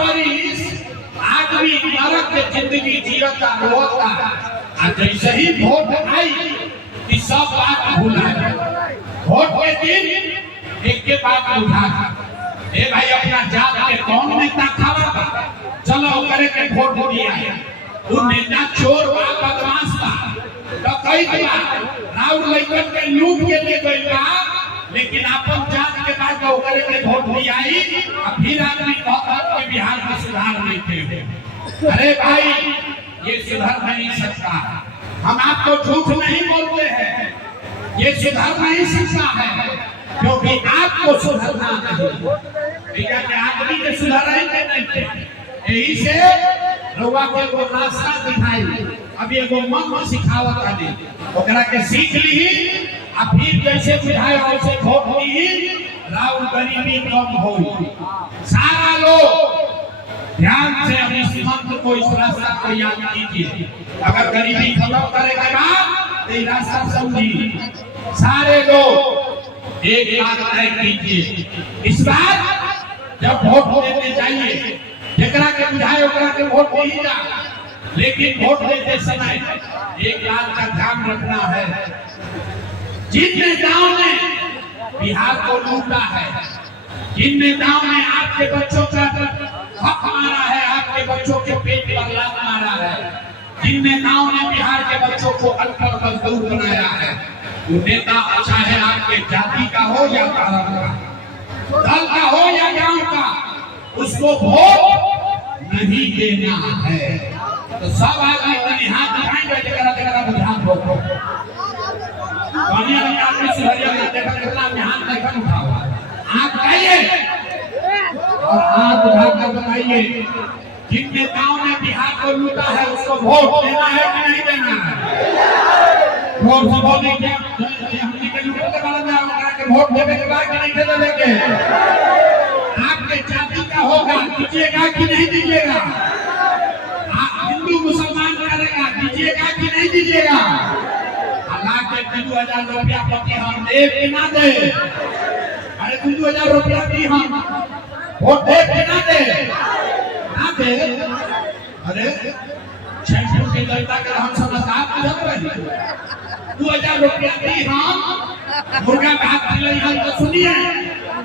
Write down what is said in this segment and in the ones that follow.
मरीज आदमी नरक के जिंदगी जियता रोता आ जैसे ही वोट आई कि सब बात भूला गया। वोट के दिन एक के बाद उठा ए भाई अपना जात के कौन नेता खड़ा बा चलो करे के वोट दिया। वो नेता चोर बा बदमाश बा तो कई बा राउर लइकन के लूट के ले गइल बा लेकिन अपन जात के बाद ओकरे के वोट दिया और फिर आदमी कहता कि बिहार में सुधार नहीं थे। अरे भाई ये सुधार नहीं सकता। हम आपको झूठ नहीं बोलते हैं, ये सुधार नहीं सकता है क्योंकि आपको सुधरना नहीं है। आदमी के सुधारेंगे नहीं थे। यही से रउआ के वो रास्ता दिखाई अभी एगो मन सिखावत आदि ओकरा के सीख ली आ फिर जैसे बुझाए वैसे वोट दी राउर गरीबी कम होई। सारा लोग ध्यान से अपने मंत्र को इस रास्ता को याद कीजिए। अगर गरीबी खत्म करेगा ना तो ये रास्ता समझिए। सारे लोग एक बात तय कीजिए, इस बार जब वोट देने जाइए जेकरा के बुझाए ओकरा के वोट दीजिए, लेकिन वोट देते समय एक बात का ध्यान रखना है। जिन नेताओं ने बिहार को लूटा है, जिन नेताओं ने आपके बच्चों का हक मारा है, आपके बच्चों के पेट पर लात मारा है, जिन नेताओं ने बिहार के बच्चों को अनपढ़ मजदूर बनाया है, वो नेता चाहे आपके जाति का हो या धर्म का, दल का हो या गांव का, उसको वोट नहीं देना है। तो सब आदमी अपने हाथ दिखाएंगे जगह बुझान हो आपने सुहरिया में देखा कितना ध्यान देखा उठाओ आप कहिए और हाथ उठाकर बताइए जिन नेताओं ने बिहार को लूटा है उसको वोट देना है कि नहीं देना है। वोट से बोले क्या हमने के लूटने के बारे में आप के वोट देने के बाद कि नहीं देने के आपके जाति का होगा दीजिएगा कि नहीं दीजिएगा। हिंदू मुसलमान करेगा दीजिएगा कि नहीं दीजिएगा। लाख के 2000 रुपया प्रति हम दे के ना दे। अरे 2000 रुपया दी हम वोट दे के ना दे अरे छह के जनता का हम समझदार बुझत रही 2000 रुपया दी हम मुर्गा भात खिलाई हम तो सुनिए।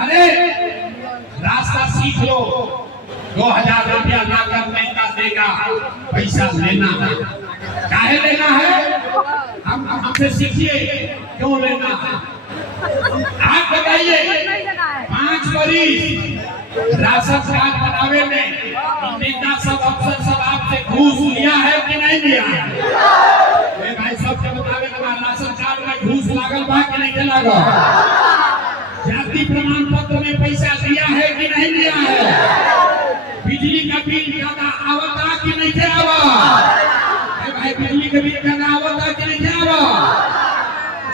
अरे रास्ता सीख लो 2000 रुपया लाकर नेता देगा पैसा लेना है काहे लेना है हम हमसे सीखिए क्यों लेना है। आप बताइए 5 बरिस राशन कार्ड बनावे में नेता सब अफसर सब आपसे घूस लिया है कि नहीं लिया है। भाई सबके बतावे के बाद राशन कार्ड में घूस लागल बा कि नहीं लागल। जाति प्रमाण पत्र में पैसा दिया है कि नहीं दिया है। बिजली का बिल ज्यादा आवता कि नहीं आवता। भाई बिजली का बिल ज्यादा आवता कि नहीं आवता।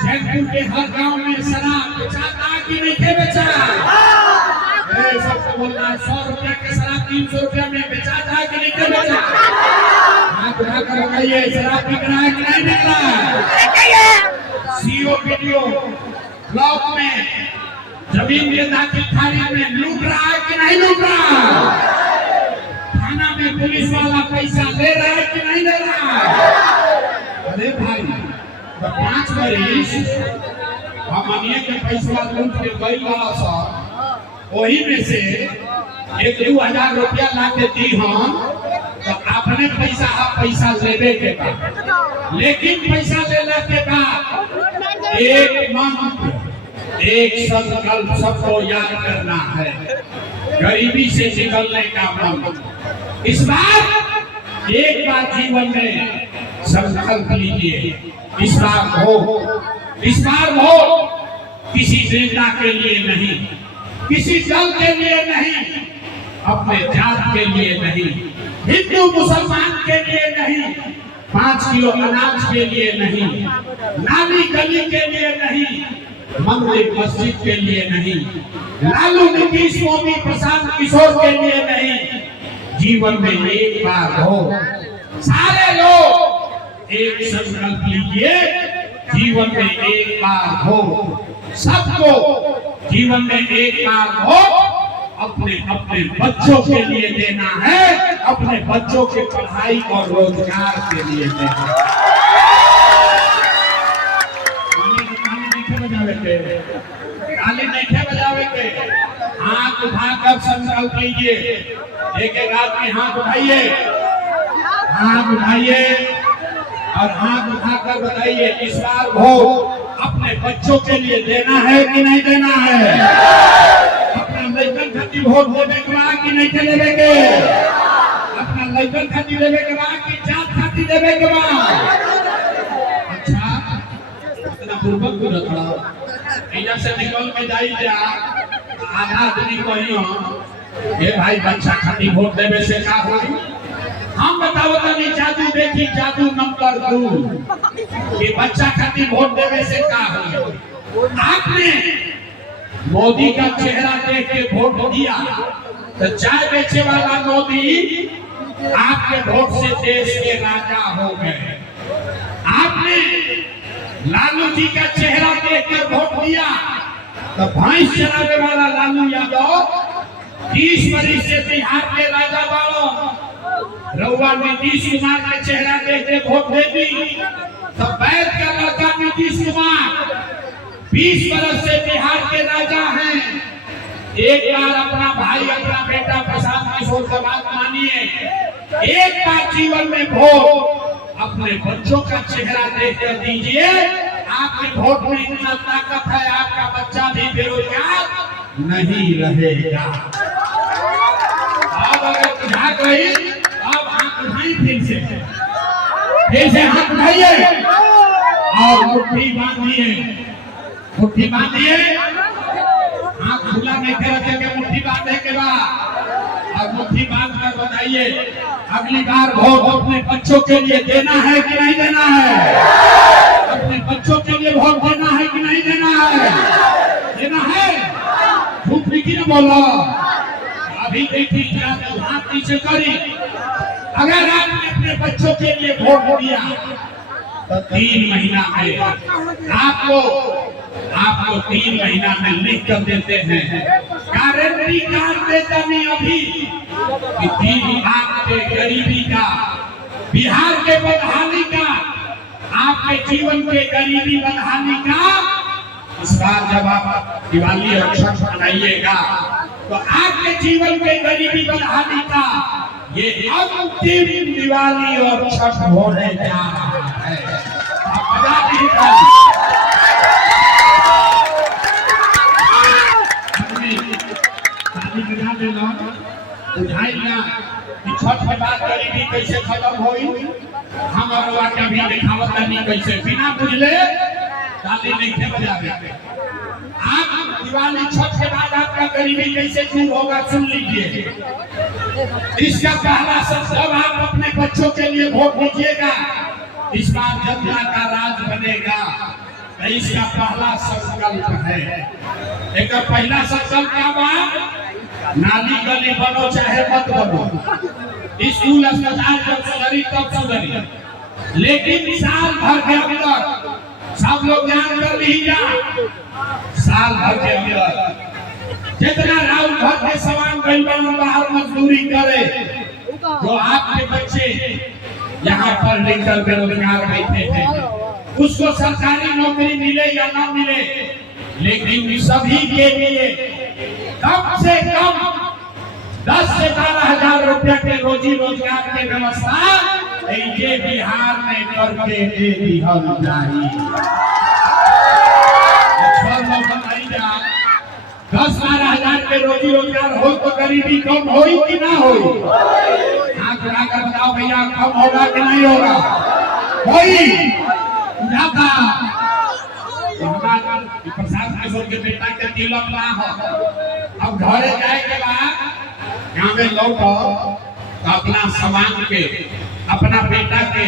जयपुर के हर गांव में शराब बेचाता कि नहीं बेचा। सबको बोलना 100 रुपया के शराब 300 रुपया में बेचाता कि नहीं बेचा। हाथ उठाकर बताइए शराब बिक रहा है कि नहीं बिक रहा है। सीओ वीडियो ब्लॉक में जमीन नेता की थाली में लूट रहा है कि नहीं लूट रहा। थाना में पुलिस वाला पैसा ले रहा है कि नहीं ले रहा। अरे भाई 5 बरिस हमनिए के पैसा लूट के गई वाला सब वही में से 1-2 रुपया ला के दी हम तो अपने पैसा लेने के बाद लेकिन पैसा लेने के बाद एक मंत्र एक संकल्प सबको याद करना है गरीबी से निकलने का मंत्र। इस बार एक बार जीवन में संकल्प लीजिए। इस बार हो किसी नेता के लिए नहीं, किसी दल के लिए नहीं, अपने जात के लिए नहीं, हिंदू मुसलमान के लिए नहीं, 5 किलो अनाज के लिए नहीं, नाली गली के लिए नहीं, मंदिर मस्जिद के लिए नहीं, लालू नीतीश मोदी प्रशांत किशोर के लिए नहीं। जीवन में एक बार हो सारे लोग एक संकल्प लीजिए। जीवन में एक बार हो सबको जीवन में एक बार हो अपने अपने बच्चों के लिए देना है, अपने बच्चों के पढ़ाई और रोजगार के लिए देना है। ताली नहीं बजावे के, हाथ उठाकर संकल्प लीजिए। एक एक आदमी हाथ उठाइए, हाथ उठाइए और हाथ उठाकर बताइए इस बार वोट अपने बच्चों के लिए देना है कि नहीं देना है? अपना लड़कन खातिर वोट देवे के बाद कि नहीं देवे के? अपना लड़कन खातिर देवे के बाद कि जात खातिर देवे के बाद? अच्छा, इतना पूर्वक को रखा इधर से निकल के जाई जा, आधा आदमी कहियो ये भाई बच्चा खातिर वोट देवे से का होई? हम बताओ तनी जादू देखी, जादू नंबर 2 कि बच्चा खातिर वोट देवे से का होई? आपने मोदी का चेहरा देख के वोट दिया तो चाय बेचे वाला मोदी आपके वोट से देश के राजा हो गए। आपने लालू जी का चेहरा देख के वोट दिया तो भैंस चराने वाला लालू यादव 30 वर्ष से बिहार के राजा बालो। रउआ नीतीश कुमार का चेहरा देख के वोट दे दी तो बैठ का लड़का नीतीश कुमार 20 वर्ष से बिहार के राजा हैं। एक बार अपना भाई अपना बेटा प्रशांत किशोर का बात मानिए, एक बार जीवन में वोट अपने बच्चों का चेहरा देख कर दीजिए। आपके वोट में इतना ताकत है, आपका बच्चा भी बेरोजगार नहीं रहेगा। अब अगर बुझा गई अब हाथ उठाई, फिर से हाथ उठाइए और मुट्ठी बांधिए, मुट्ठी बांधिए। हाथ खुला नहीं रखेंगे, मुट्ठी बांधने के बाद और मुट्ठी बांध कर बताइए अगली बार वोट अपने बच्चों के लिए देना है कि नहीं देना है? अपने बच्चों के लिए वोट देना है कि नहीं देना है? देना है। झूठ लिखी ना बोलो। अभी देखी हाथ नीचे करी। अगर आपने अपने बच्चों के लिए वोट दिया तो 3 महीना में आपको 3 महीना में लिख कर देते हैं, गारंटी कार्ड देता नहीं अभी कि 3 लाख के गरीबी का, बिहार के बदहाली का, आपके जीवन के गरीबी बदहाली का इस बार जब आप दिवाली और छठ मनाइएगा तो आपके जीवन के गरीबी बदहाली का ये अंतिम दिवाली और छठ होने जा रहा है। छठ के बाद गरीबी कैसे खत्म होई, हम और भी दिखावत नहीं कैसे बिना बुझले ताली नहीं बजावे। आप दिवाली छठ के बाद आपका गरीबी कैसे दूर होगा सुन लीजिए। इसका पहला संकल्प आप अपने बच्चों के लिए वोट दीजिएगा। इस बार जनता का राज बनेगा तो इसका पहला संकल्प है। एक पहला संकल्प क्या बा? नाली गली बनो चाहे मत बनो, स्कूल अस्पताल जब सुधरी तब सुधरी, लेकिन साल भर के अंदर सब लोग ध्यान कर लीजिए, साल भर के अंदर जितना राउंड भर के समान गरीबों बाहर मजदूरी करे, जो आपके बच्चे यहाँ पर लेकर बेरोजगार बैठे थे उसको सरकारी नौकरी मिले या ना मिले, लेकिन सभी के लिए कम से कम 10 से 12 हजार रुपया के रोजी रोजगार की व्यवस्था ये बिहार में करके दे दी हम चाहिए। 10-12 हजार के रोजी रोजगार हो तो गरीबी कम हो कि ना हो? हाथ उठाकर बताओ भैया, कम होगा कि नहीं होगा? कोई ज्यादा प्रसाद किशोर के बेटा के तिलक ना हो, अब घरे जाए के बाद यहाँ में लौटो तो अपना समाज के, अपना बेटा के,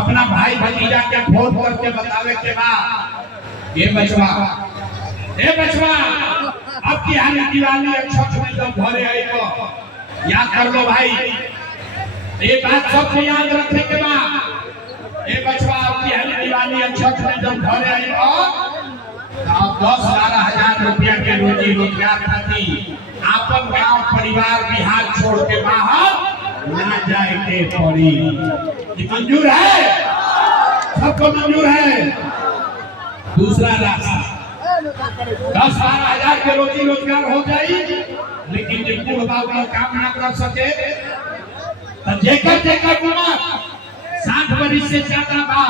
अपना भाई भतीजा के फोन करके बतावे के बाद ये बचवा अब की हाल दिवाली छठ में जब घरे आएगा याद कर लो भाई, ये बात सबको याद रखने के बाद ये बचवा अब की हाल दिवाली छठ में जब घरे आएगा तो 10-12 हजार रुपया के रोजी रोजगार खातिर आप आपन गांव परिवार बिहार छोड़ के बाहर ना जाए के पड़ी। ये मंजूर है, सबको मंजूर है। दूसरा रास्ता 10-12 हजार के रोजी रोजगार हो जाई, लेकिन जब कुल बाबू काम ना कर सके तो जेकर उम्र 60 वर्ष से ज्यादा बा,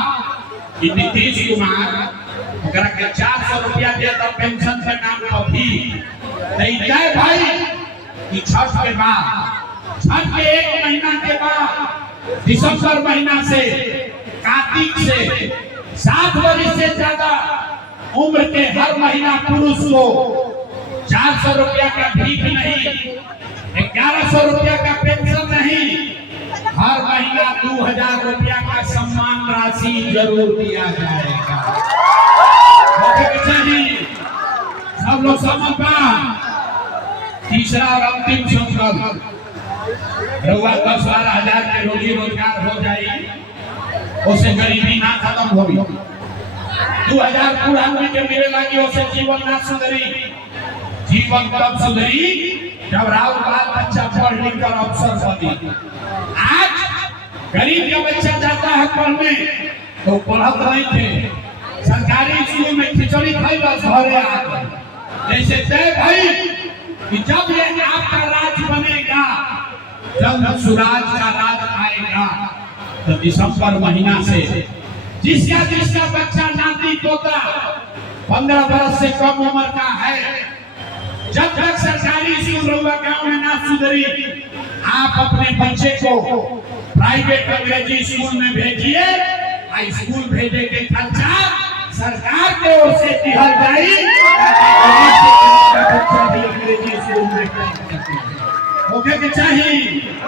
नीतीश कुमार ओकरा के 400 रुपया देता पेंशन के नाम पर भी नहीं जाए भाई। कि छठ के बाद, छठ के 1 महीना के बाद दिसंबर महीना से कार्तिक से 60 वर्ष से ज्यादा उम्र के हर महीना पुरुष को 400 रुपया का भीख नहीं, 1100 रुपया का पेंशन नहीं, हर महीना 2000 रुपया का सम्मान राशि जरूर दिया जाएगा। सब लोग समझ पा। तीसरा और अंतिम संकल्प, 10-12 हजार के रोजी रोजगार हो जाए, उससे गरीबी ना खत्म होगी। 2000 पूरा के मिले लगी, उससे जीवन ना सुधरी। जीवन तब सुधरी जब राहुल बाल बच्चा पढ़ लिख कर अफसर बनी। आज गरीब का बच्चा जाता है पढ़ने तो पढ़त नहीं थे, सरकारी स्कूल में खिचड़ी खाई बस घरे आकर। जैसे तय भाई कि जब ये आपका राज बनेगा, जब सुराज का राज आएगा, तो दिसंबर महीना से जिसका बच्चा नाती पोता 15 वर्ष से कम उम्र का है, जब तक सरकारी स्कूल गांव में ना सुधरी, आप अपने बच्चे को प्राइवेट अंग्रेजी स्कूल में भेजिए। स्कूल भेजे के खर्चा सरकार की ओर से दिया जाए, बच्चा भी अंग्रेजी स्कूल में पढ़ सके। ओके के चाहिए।